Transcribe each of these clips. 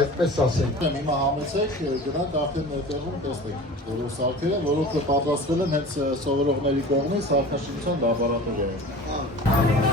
այդպես ասենք։ Հիմա համեցեք, գնանք արդեն տեղում տեսնենք բոլոր սարքերը, որոնք պատրաստվել են հենց սովորողների կողմից սարքաշինության լաբորատորիայում։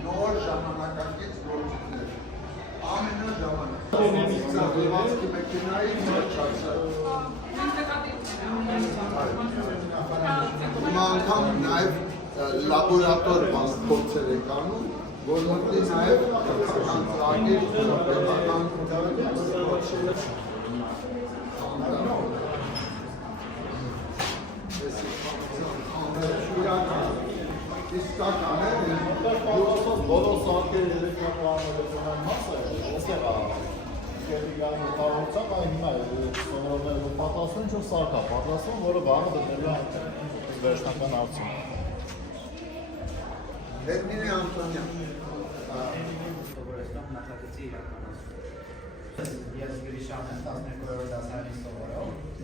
Նոր ժամանակակից գործիքներ, ամենաժամանակ ծավալվածքի մեքենայի Հիմա անգամ նաև լաբորատոր փորձեր եք անում, որ մտնի նաև ծրագիր պետական Իսկական է, բոլոր սարքերը էլեկտրականության մասը, ոսեղ կետիկանի մտավորցակ, այն հիմա սովորողները պատասխան ինչ-որ սարք է պատասխան, որը բանը դնելու է վերջնական արդյունք։ Հետմինի Անտոնյան։ Սովորեստան նախագծի իրականացում։ Ես Գրիշան եմ 12-րդ դասարանի սովորող։